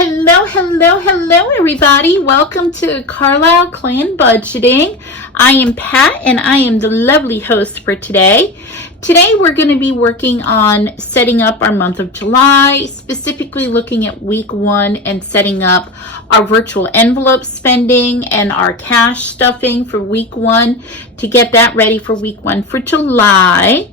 Hello, everybody. Welcome to Carlisle Clan Budgeting. I am Pat, and I am the lovely host for today. Today, we're going to be working on setting up our month of July, specifically looking at week 1 and setting up our virtual envelope spending and our cash stuffing for week 1 to get that ready for week 1 for July.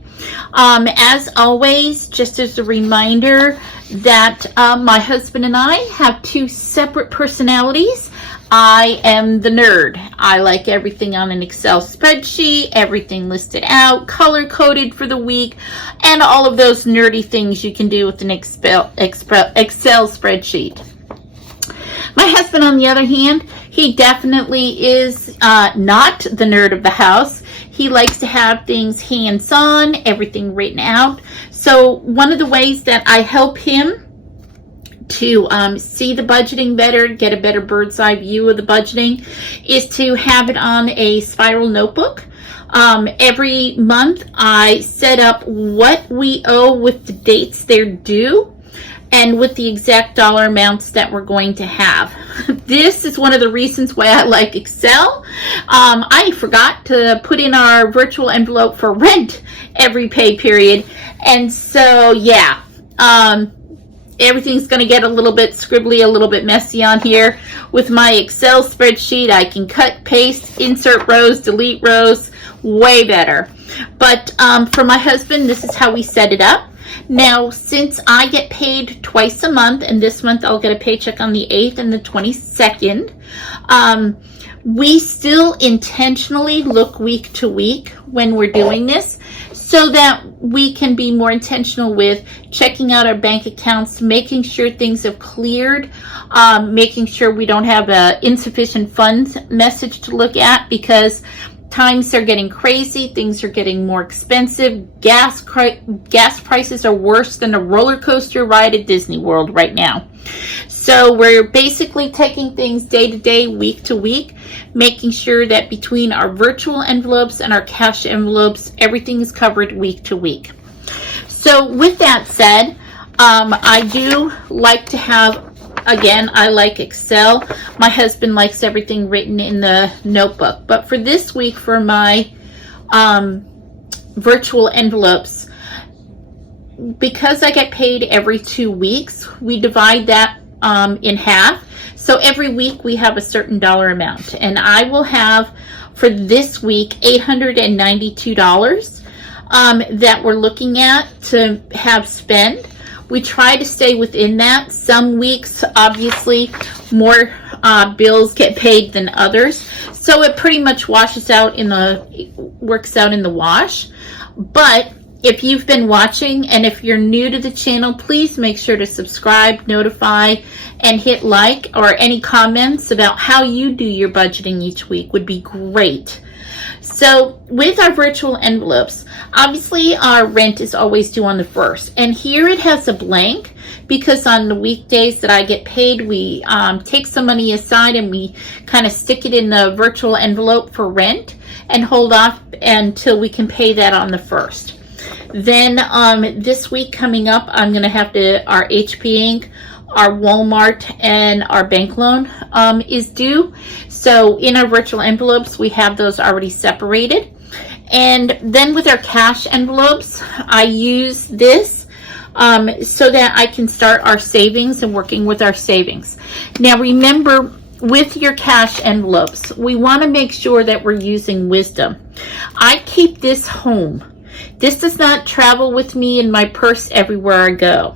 As always, just as a reminder that my husband and I have 2 separate personalities. I am the nerd. I like everything on an Excel spreadsheet, everything listed out, color-coded for the week, and all of those nerdy things you can do with an Excel spreadsheet. My husband, on the other hand, he definitely is not the nerd of the house. He likes to have things hands-on, everything written out. So one of the ways that I help him to see the budgeting better, get a better bird's eye view of the budgeting, is to have it on a spiral notebook. Every month I set up what we owe with the dates they're due and with the exact dollar amounts that we're going to have. This is one of the reasons why I like Excel. I forgot to put in our virtual envelope for rent every pay period. And so, yeah, everything's going to get a little bit scribbly, a little bit messy on here. With my Excel spreadsheet, I can cut, paste, insert rows, delete rows, way better. But for my husband, this is how we set it up. Now, since I get paid twice a month, and this month I'll get a paycheck on the 8th and the 22nd, we still intentionally look week to week when we're doing this so that we can be more intentional with checking out our bank accounts, making sure things have cleared, making sure we don't have a insufficient funds message to look at, because times are getting crazy, things are getting more expensive, gas prices are worse than a roller coaster ride at Disney World right now. So we're basically taking things day to day, week to week, making sure that between our virtual envelopes and our cash envelopes, everything is covered week to week. So with that said, I do like to have, again, I like Excel. My husband likes everything written in the notebook. But for this week, for my virtual envelopes, because I get paid every 2 weeks, we divide that in half. So every week we have a certain dollar amount. And I will have, for this week, $892 that we're looking at to have spent. We try to stay within that. Some weeks, obviously, more bills get paid than others. So it pretty much works out in the wash. But if you've been watching, and if you're new to the channel, please make sure to subscribe, notify, and hit like, or any comments about how you do your budgeting each week would be great. So with our virtual envelopes, obviously our rent is always due on the 1st. And here it has a blank because on the weekdays that I get paid, we take some money aside and we kind of stick it in the virtual envelope for rent and hold off until we can pay that on the 1st. Then this week coming up, I'm going to have our HP Inc., our Walmart, and our bank loan is due. So in our virtual envelopes, we have those already separated. And then with our cash envelopes, I use this so that I can start our savings and working with our savings. Now remember, with your cash envelopes, we want to make sure that we're using wisdom. I keep this home. This does not travel with me in my purse everywhere I go,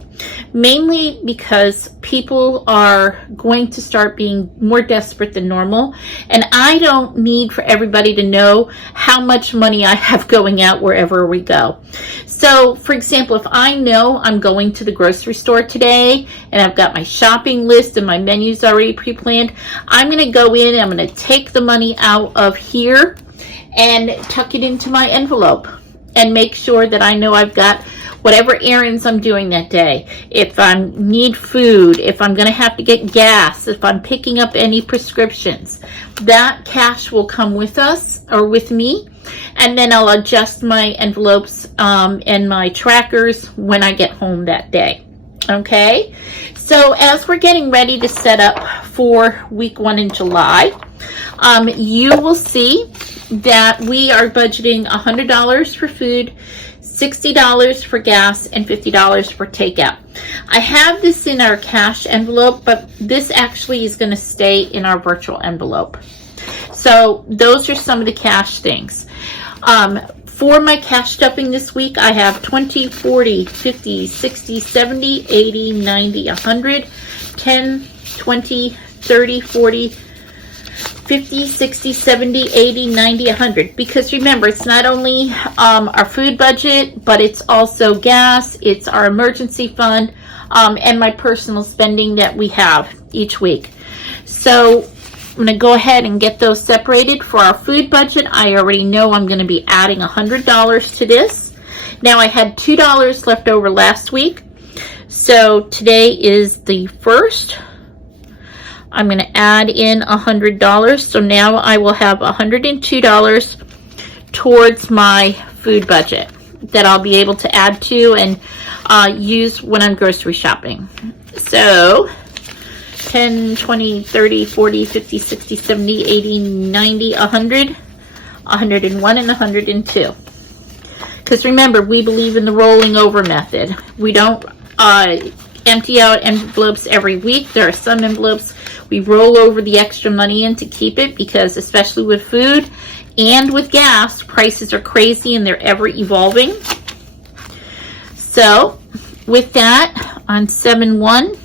mainly because people are going to start being more desperate than normal, and I don't need for everybody to know how much money I have going out wherever we go. So, for example, if I know I'm going to the grocery store today and I've got my shopping list and my menus already pre-planned, I'm going to go in and I'm going to take the money out of here and tuck it into my envelope and make sure that I know I've got whatever errands I'm doing that day. If I need food, if I'm going to have to get gas, if I'm picking up any prescriptions, that cash will come with us or with me. And then I'll adjust my envelopes and my trackers when I get home that day. Okay, so as we're getting ready to set up for week 1 in July, you will see that we are budgeting $100 for food, $60 for gas, and $50 for takeout. I have this in our cash envelope, but this actually is going to stay in our virtual envelope. So those are some of the cash things. For my cash stuffing this week, I have 20, 40, 50, 60, 70, 80, 90, 100, 10, 20, 30, 40, 50, 60, 70, 80, 90, 100. Because remember, it's not only our food budget, but it's also gas, it's our emergency fund, and my personal spending that we have each week. So I'm going to go ahead and get those separated. For our food budget, I already know I'm going to be adding $100 to this. Now, I had $2 left over last week. So today is the 1st. I'm going to add in $100. So now I will have $102 towards my food budget that I'll be able to add to and use when I'm grocery shopping. So 10, 20, 30, 40, 50, 60, 70, 80, 90, 100, 101, and 102. Because remember, we believe in the rolling over method. We don't empty out envelopes every week. There are some envelopes we roll over the extra money in to keep it, because especially with food and with gas, prices are crazy and they're ever evolving. So with that, on 7/1,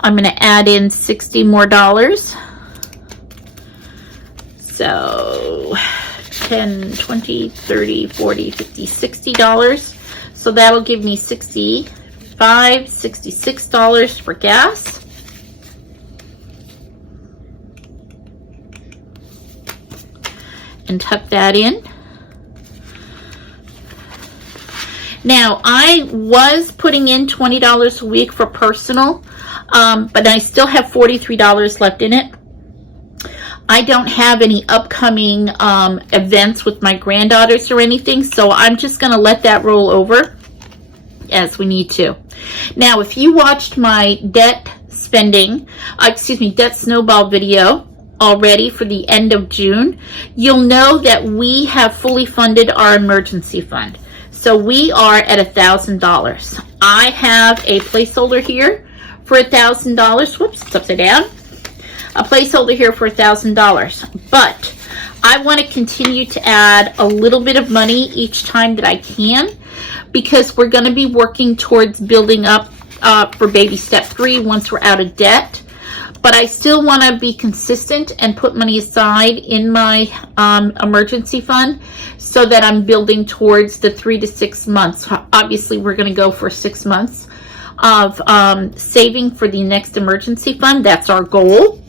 I'm going to add in $60 more. So 10, 20, 30, 40, 50, $60. So that'll give me $65, $66 for gas. And tuck that in. Now, I was putting in $20 a week for personal, but I still have $43 left in it. I don't have any upcoming events with my granddaughters or anything, so I'm just going to let that roll over as we need to. Now, if you watched my debt snowball video already for the end of June, you'll know that we have fully funded our emergency fund. So we are at $1,000. I have a placeholder here for $1,000. Whoops, it's upside down. A placeholder here for $1,000. But I want to continue to add a little bit of money each time that I can, because we're going to be working towards building up for baby step 3 once we're out of debt. But I still want to be consistent and put money aside in my emergency fund so that I'm building towards the 3 to 6 months. Obviously, we're going to go for 6 months of saving for the next emergency fund. That's our goal.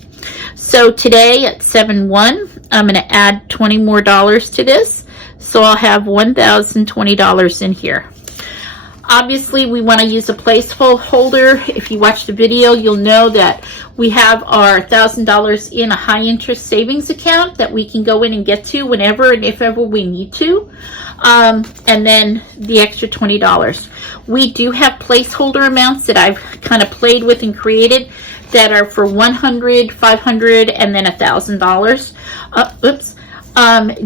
So today at 7/1, I'm going to add $20 more to this. So I'll have $1,020 in here. Obviously, we want to use a placeholder. If you watch the video, you'll know that we have our $1,000 in a high interest savings account that we can go in and get to whenever and if ever we need to. And then the extra $20. We do have placeholder amounts that I've kind of played with and created that are for $100, $500, and then $1,000.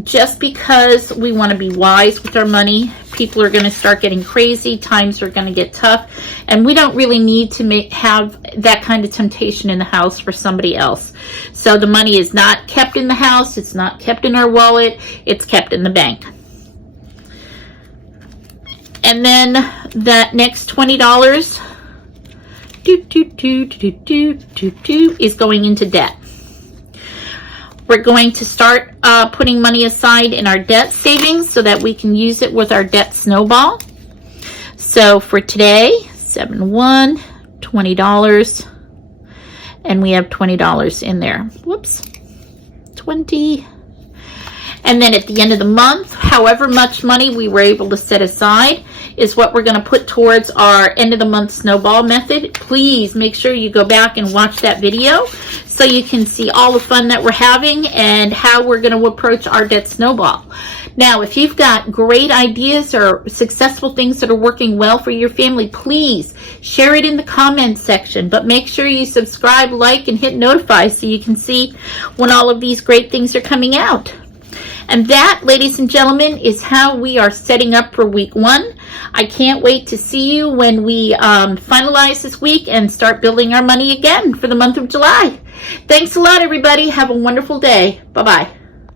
Just because we want to be wise with our money. People are going to start getting crazy. Times are going to get tough. And we don't really need to have that kind of temptation in the house for somebody else. So the money is not kept in the house. It's not kept in our wallet. It's kept in the bank. And then that next $20 is going into debt. We're going to start putting money aside in our debt savings so that we can use it with our debt snowball. So for today, 7/1, $20, and we have $20 in there. Whoops, 20. And then at the end of the month, however much money we were able to set aside is what we're going to put towards our end of the month snowball method. Please make sure you go back and watch that video so you can see all the fun that we're having and how we're going to approach our debt snowball. Now, if you've got great ideas or successful things that are working well for your family, please share it in the comments section. But make sure you subscribe, like, and hit notify so you can see when all of these great things are coming out. And that, ladies and gentlemen, is how we are setting up for week 1. I can't wait to see you when we finalize this week and start building our money again for the month of July. Thanks a lot, everybody. Have a wonderful day. Bye-bye.